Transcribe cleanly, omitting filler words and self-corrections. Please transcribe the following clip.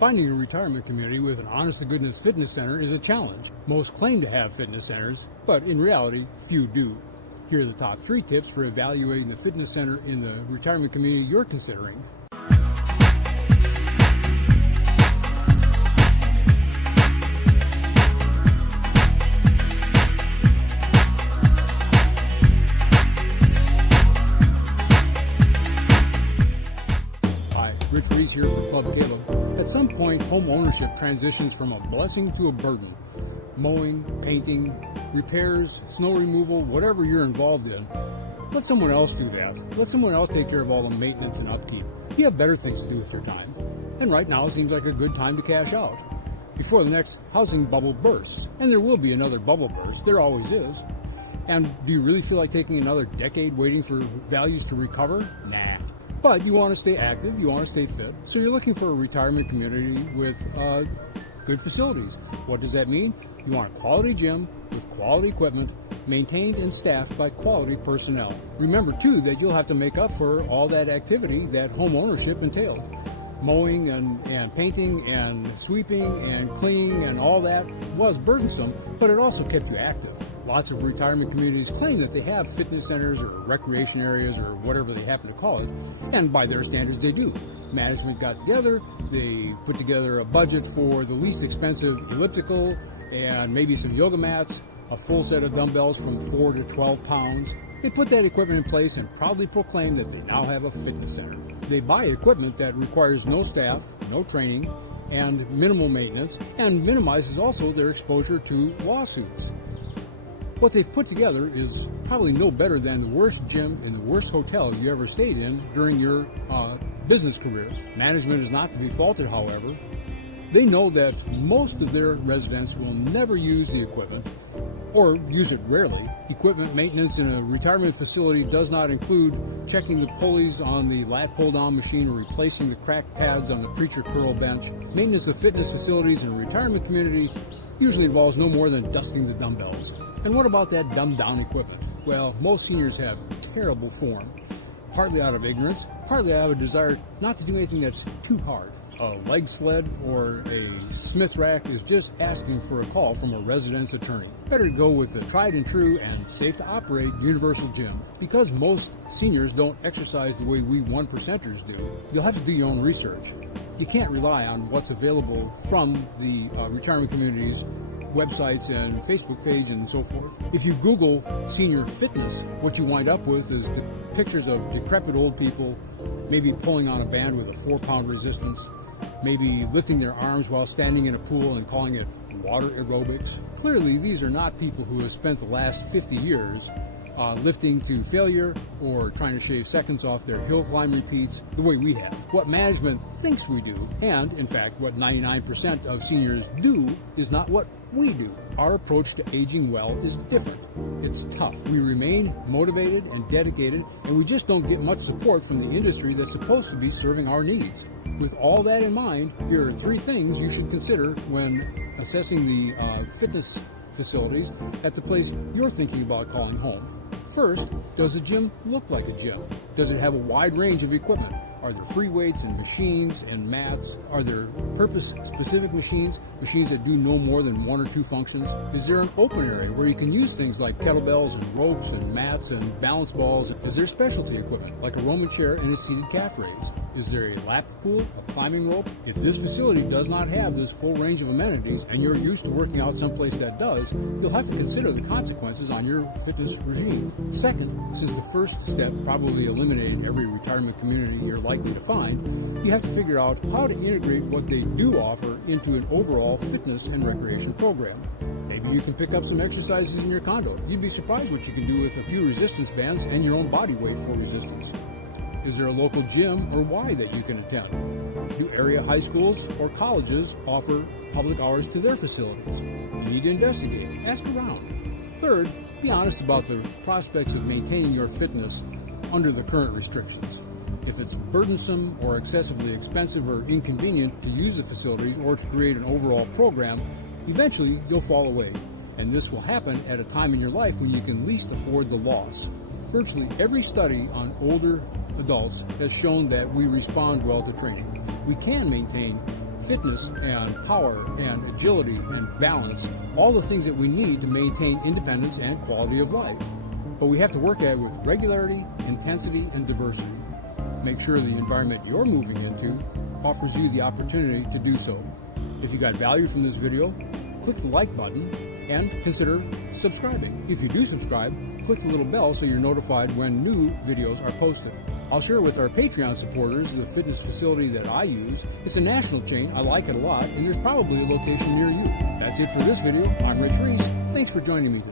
Finding a retirement community with an honest-to-goodness fitness center is a challenge. Most claim to have fitness centers, but in reality, few do. Here are the top 3 tips for evaluating the fitness center in the retirement community you're considering. Rich Reese here for Club Caleb. At some point, home ownership transitions from a blessing to a burden. Mowing, painting, repairs, snow removal, whatever you're involved in, let someone else do that. Let someone else take care of all the maintenance and upkeep. You have better things to do with your time. And right now seems like a good time to cash out, before the next housing bubble bursts. And there will be another bubble burst. There always is. And do you really feel like taking another decade waiting for values to recover? Nah. But you want to stay active, you want to stay fit, so you're looking for a retirement community with good facilities. What does that mean? You want a quality gym with quality equipment, maintained and staffed by quality personnel. Remember, too, that you'll have to make up for all that activity that home ownership entailed. Mowing and painting and sweeping and cleaning and all that was burdensome, but it also kept you active. Lots of retirement communities claim that they have fitness centers or recreation areas or whatever they happen to call it, and by their standards they do. Management got together, they put together a budget for the least expensive elliptical and maybe some yoga mats, a full set of dumbbells from 4 to 12 pounds. They put that equipment in place and proudly proclaim that they now have a fitness center. They buy equipment that requires no staff, no training, and minimal maintenance, and minimizes also their exposure to lawsuits. What they've put together is probably no better than the worst gym in the worst hotel you ever stayed in during your business career. Management is not to be faulted, however. They know that most of their residents will never use the equipment, or use it rarely. Equipment maintenance in a retirement facility does not include checking the pulleys on the lat pull-down machine or replacing the cracked pads on the preacher curl bench. Maintenance of fitness facilities in a retirement community usually involves no more than dusting the dumbbells. And what about that dumbed-down equipment? Well, most seniors have terrible form, partly out of ignorance, partly out of a desire not to do anything that's too hard. A leg sled or a Smith rack is just asking for a call from a residence attorney. Better go with the tried and true and safe to operate universal gym. Because most seniors don't exercise the way we 1%ers do, you'll have to do your own research. You can't rely on what's available from the retirement communities, websites and Facebook page and so forth. If you Google senior fitness, what you wind up with is the pictures of decrepit old people, maybe pulling on a band with a 4-pound resistance, maybe lifting their arms while standing in a pool and calling it water aerobics. Clearly, these are not people who have spent the last 50 years lifting to failure or trying to shave seconds off their hill climb repeats the way we have. What management thinks we do, and in fact what 99% of seniors do, is not what we do. Our approach to aging well is different. It's tough. We remain motivated and dedicated, and we just don't get much support from the industry that's supposed to be serving our needs. With all that in mind, here are 3 things you should consider when assessing the fitness facilities at the place you're thinking about calling home. First, does the gym look like a gym? Does it have a wide range of equipment? Are there free weights and machines and mats? Are there purpose-specific machines that do no more than 1 or 2 functions? Is there an open area where you can use things like kettlebells and ropes and mats and balance balls? Is there specialty equipment like a Roman chair and a seated calf raise? Is there a lap pool, a climbing rope? If this facility does not have this full range of amenities and you're used to working out someplace that does, you'll have to consider the consequences on your fitness regime. Second, since the first step probably eliminated every retirement community you're likely to find, you have to figure out how to integrate what they do offer into an overall fitness and recreation program. Maybe you can pick up some exercises in your condo. You'd be surprised what you can do with a few resistance bands and your own body weight for resistance. Is there a local gym or Y that you can attend? Do area high schools or colleges offer public hours to their facilities? You need to investigate. Ask around. Third, be honest about the prospects of maintaining your fitness under the current restrictions. If it's burdensome or excessively expensive or inconvenient to use the facilities or to create an overall program, eventually you'll fall away. And this will happen at a time in your life when you can least afford the loss. Virtually every study on older adults has shown that we respond well to training. We can maintain fitness and power and agility and balance, all the things that we need to maintain independence and quality of life. But we have to work at it with regularity, intensity, and diversity. Make sure the environment you're moving into offers you the opportunity to do so. If you got value from this video, click the like button and consider subscribing. If you do subscribe, click the little bell so you're notified when new videos are posted. I'll share with our Patreon supporters the fitness facility that I use. It's a national chain. I like it a lot, and there's probably a location near you. That's it for this video. I'm Rich Reese. Thanks for joining me today.